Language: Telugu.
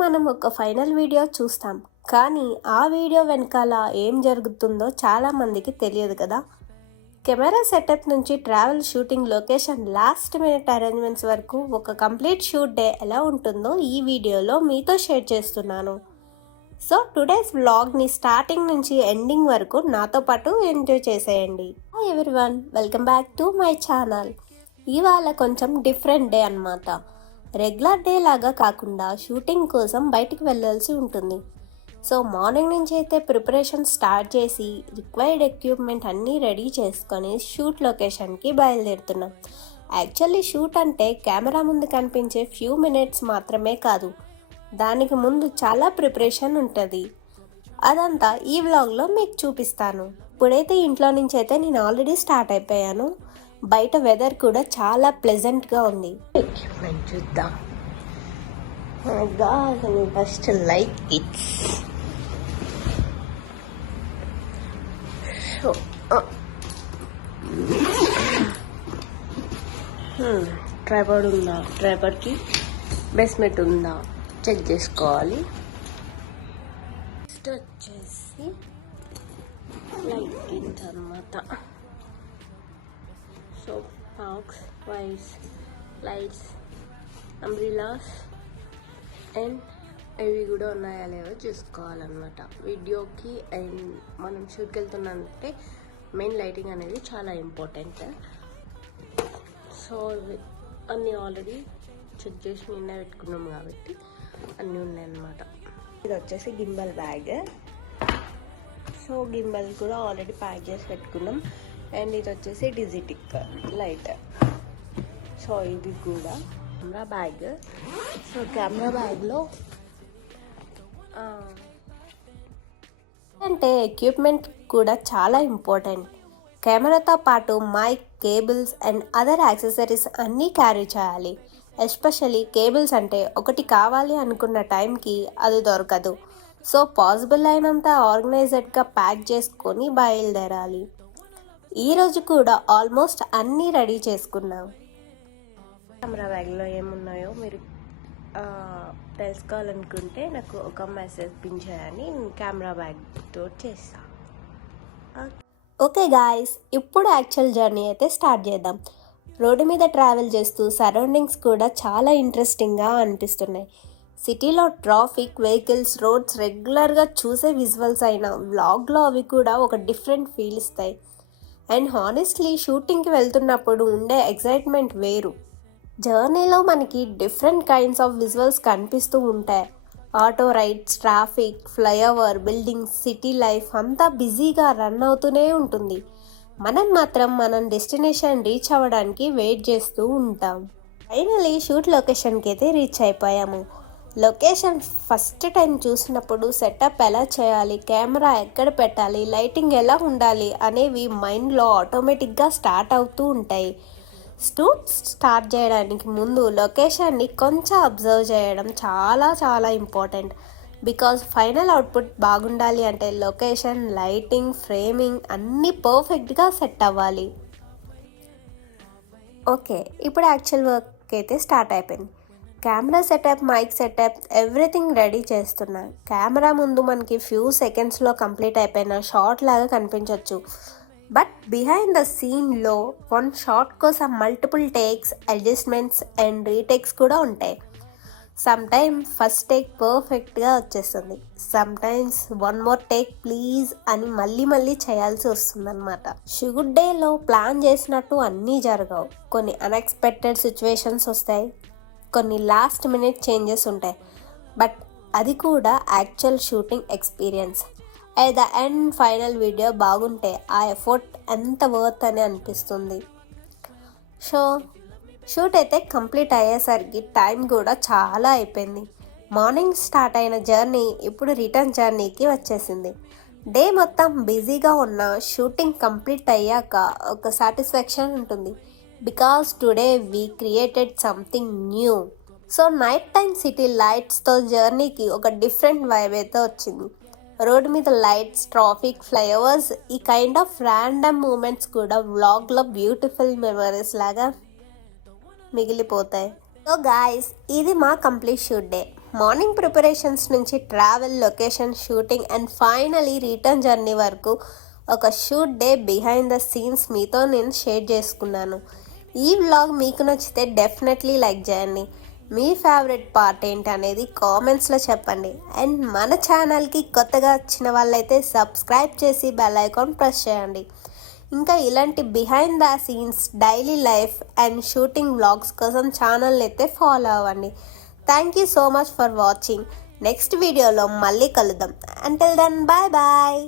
మనం ఒక ఫైనల్ వీడియో చూస్తాం, కానీ ఆ వీడియో వెనకాల ఏం జరుగుతుందో చాలామందికి తెలియదు కదా. కెమెరా సెటప్ నుంచి travel, shooting, location, last minute arrangements వరకు ఒక కంప్లీట్ షూట్ డే ఎలా ఉంటుందో ఈ వీడియోలో మీతో షేర్ చేస్తున్నాను. సో టుడేస్ వ్లాగ్ని స్టార్టింగ్ నుంచి ఎండింగ్ వరకు నాతో పాటు ఎంజాయ్ చేసేయండి. Hi everyone, welcome back to my channel. ఇవాళ కొంచెం డిఫరెంట్ డే అన్నమాట. రెగ్యులర్ డే లాగా కాకుండా షూటింగ్ కోసం బయటికి వెళ్ళాల్సి ఉంటుంది. సో మార్నింగ్ నుంచి అయితే ప్రిపరేషన్ స్టార్ట్ చేసి రిక్వైర్డ్ ఎక్విప్మెంట్ అన్నీ రెడీ చేసుకొని షూట్ లొకేషన్కి బయలుదేరుతున్నాం. యాక్చువల్లీ షూట్ అంటే కెమెరా ముందు కనిపించే ఫ్యూ మినిట్స్ మాత్రమే కాదు, దానికి ముందు చాలా ప్రిపరేషన్ ఉంటుంది. అదంతా ఈ వ్లాగ్లో మీకు చూపిస్తాను. ఇప్పుడైతే ఇంట్లో నుంచి అయితే నేను ఆల్రెడీ స్టార్ట్ అయిపోయాను. బయట వెదర్ కూడా చాలా ప్లెజెంట్గా ఉంది. చూద్దాం. ఫస్ట్ లైక్ ఇట్స్ ట్రైపాడ్ ఉందా, ట్రైపాడ్కి బేస్మెంట్ ఉందా చెక్ చేసుకోవాలి. నెక్స్ట్ వచ్చేసి లైట్ కిట్ అన్నమాట. So box, wires, lights, అంబ్రిలాస్ and ఇవి కూడా ఉన్నాయా లేవో చూసుకోవాలన్నమాట వీడియోకి. అండ్ మనం షూట్కి వెళ్తున్నామంటే మెయిన్ లైటింగ్ అనేది చాలా ఇంపార్టెంట్. సో అన్నీ ఆల్రెడీ చెక్ చేసి నిన్న పెట్టుకున్నాం కాబట్టి అన్నీ ఉన్నాయన్నమాట. ఇది వచ్చేసి గింబల్ బ్యాగ్. సో గింబల్ కూడా ఆల్రెడీ ప్యాక్ చేసి పెట్టుకున్నాం. అండ్ ఇది వచ్చేసి డిజిటిక్ లైట్. సో ఇది కూడా కెమెరా బ్యాగ్. సో కెమెరా బ్యాగ్లో అంటే ఎక్విప్మెంట్ కూడా చాలా ఇంపార్టెంట్. కెమెరాతో పాటు mic, cables and other accessories అన్నీ క్యారీ చేయాలి. ఎస్పెషలీ కేబుల్స్ అంటే ఒకటి కావాలి అనుకున్న టైంకి అది దొరకదు. సో పాసిబుల్ అయినంత ఆర్గనైజ్డ్గా ప్యాక్ చేసుకొని బయలుదేరాలి. ఈరోజు కూడా ఆల్మోస్ట్ అన్నీ రెడీ చేసుకున్నాం. కెమెరా బ్యాగ్లో ఏమున్నాయో మీరు తెలుసుకోవాలనుకుంటే నాకు ఒక మెసేజ్ పిన్ చేయని, కెమెరా బ్యాగ్తో చేస్తా. ఓకే గాయస్, ఇప్పుడు యాక్చువల్ జర్నీ అయితే స్టార్ట్ చేద్దాం. రోడ్డు మీద ట్రావెల్ చేస్తూ సరౌండింగ్స్ కూడా చాలా ఇంట్రెస్టింగ్గా అనిపిస్తున్నాయి. సిటీలో ట్రాఫిక్, వెహికల్స్, రోడ్స్ రెగ్యులర్గా చూసే విజువల్స్ అయినా వ్లాగ్లో అవి కూడా ఒక డిఫరెంట్ ఫీల్ ఇస్తాయి. అండ్ హానెస్ట్లీ షూటింగ్కి వెళ్తున్నప్పుడు ఉండే ఎక్సైట్మెంట్ వేరు. జర్నీలో మనకి డిఫరెంట్ కైండ్స్ ఆఫ్ విజువల్స్ కనిపిస్తూ ఉంటాయి. Auto rides, traffic, flyover, buildings, city life అంతా బిజీగా రన్ అవుతూనే ఉంటుంది. మనం మాత్రం డెస్టినేషన్ రీచ్ అవ్వడానికి వెయిట్ చేస్తూ ఉంటాం. ఫైనలీ షూట్ లొకేషన్కి అయితే రీచ్ అయిపోయాము. లొకేషన్ ఫస్ట్ టైం చూసినప్పుడు సెటప్ ఎలా చేయాలి, కెమెరా ఎక్కడ పెట్టాలి, లైటింగ్ ఎలా ఉండాలి అనేవి మైండ్లో ఆటోమేటిక్గా స్టార్ట్ అవుతూ ఉంటాయి. షూట్ స్టార్ట్ చేయడానికి ముందు లొకేషన్ని కొంచెం అబ్జర్వ్ చేయడం చాలా చాలా ఇంపార్టెంట్. బికాజ్ ఫైనల్ అవుట్పుట్ బాగుండాలి అంటే లొకేషన్, లైటింగ్, ఫ్రేమింగ్ అన్నీ పర్ఫెక్ట్గా సెట్ అవ్వాలి. ఓకే, ఇప్పుడు యాక్చువల్ వర్క్ అయితే స్టార్ట్ అయిపోయింది. Camera setup, mic setup, everything ready చేస్తున్నా. కెమెరా ముందు మనకి ఫ్యూ సెకండ్స్లో కంప్లీట్ అయిపోయిన షార్ట్ లాగా కనిపించవచ్చు. బట్ బిహైండ్ ద సీన్లో వన్ షార్ట్ కోసం multiple takes, adjustments and retakes కూడా ఉంటాయి. సమ్ టైమ్ ఫస్ట్ టేక్ పర్ఫెక్ట్గా వచ్చేస్తుంది. Some times one more take please అని మళ్ళీ చేయాల్సి వస్తుంది అనమాట. షూట్ డేలో ప్లాన్ చేసినట్టు అన్నీ జరగవు. కొన్ని అన్ఎక్స్పెక్టెడ్ సిచ్యువేషన్స్ వస్తాయి, కొన్ని లాస్ట్ మినిట్ చేంజెస్ ఉంటాయి. బట్ అది కూడా actual shooting experience. At the end final video బాగుంటే ఆ ఎఫర్ట్ ఎంత వర్త్ అని అనిపిస్తుంది. సో షూట్ అయితే కంప్లీట్ అయ్యేసరికి టైం కూడా చాలా అయిపోయింది. మార్నింగ్ స్టార్ట్ అయిన జర్నీ ఇప్పుడు రిటర్న్ జర్నీకి వచ్చేసింది. డే మొత్తం బిజీగా ఉన్న షూటింగ్ కంప్లీట్ అయ్యాక ఒక సాటిస్ఫాక్షన్ ఉంటుంది. Because today we created something new. So night time city లైట్స్తో జర్నీకి ఒక డిఫరెంట్ వైబ్ అయితే వచ్చింది. రోడ్డు మీద లైట్స్, ట్రాఫిక్, ఫ్లైఓవర్స్, ఈ కైండ్ ఆఫ్ ర్యాండమ్ మూమెంట్స్ కూడా వ్లాగ్లో బ్యూటిఫుల్ మెమరీస్ లాగా మిగిలిపోతాయి. సో గాయస్, ఇది మా complete shoot day. Morning preparations నుంచి travel, location, shooting and finally return journey వరకు ఒక shoot day behind the scenes మీతో నేను షేర్ చేసుకున్నాను. ఈ వ్లాగ్ మీకు నచ్చితే డెఫినెట్లీ లైక్ చేయండి. మీ ఫేవరెట్ పార్ట్ ఏంటి అనేది కామెంట్స్లో చెప్పండి. అండ్ మన ఛానల్కి కొత్తగా వచ్చిన వాళ్ళైతే సబ్స్క్రైబ్ చేసి బెల్ ఐకాన్ ప్రెస్ చేయండి. ఇంకా ఇలాంటి behind the scenes, daily life and shooting vlogs కోసం ఛానల్ అయితే ఫాలో అవ్వండి. Thank you so much for watching. Next వీడియోలో మళ్ళీ కలుద్దాం. Until then bye bye.